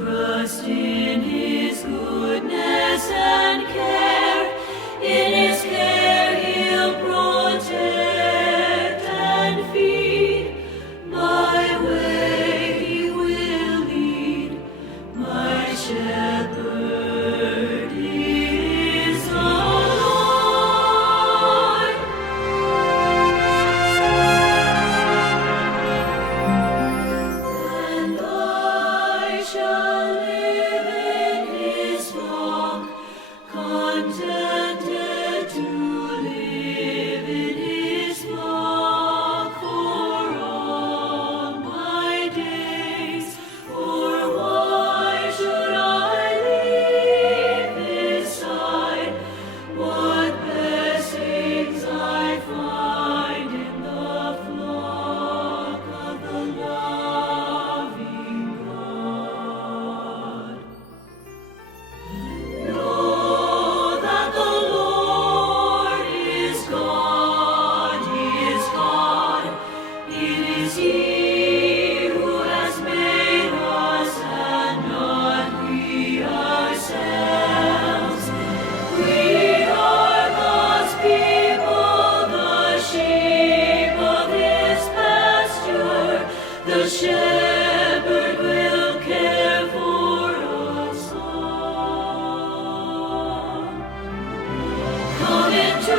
Trust in His goodness and care. In His care He'll protect and feed. My way He will lead. My shepherd is the Lord. And I shall live in His flock, contented to live in His flock for all my days. For why should I leave His side? What blessings I find in the flock of the loving God. Know that the Lord is God, He is God. It is He who has made us and not we ourselves. We are God's people, the sheep of His pasture. The shepherd will care for us all. Come into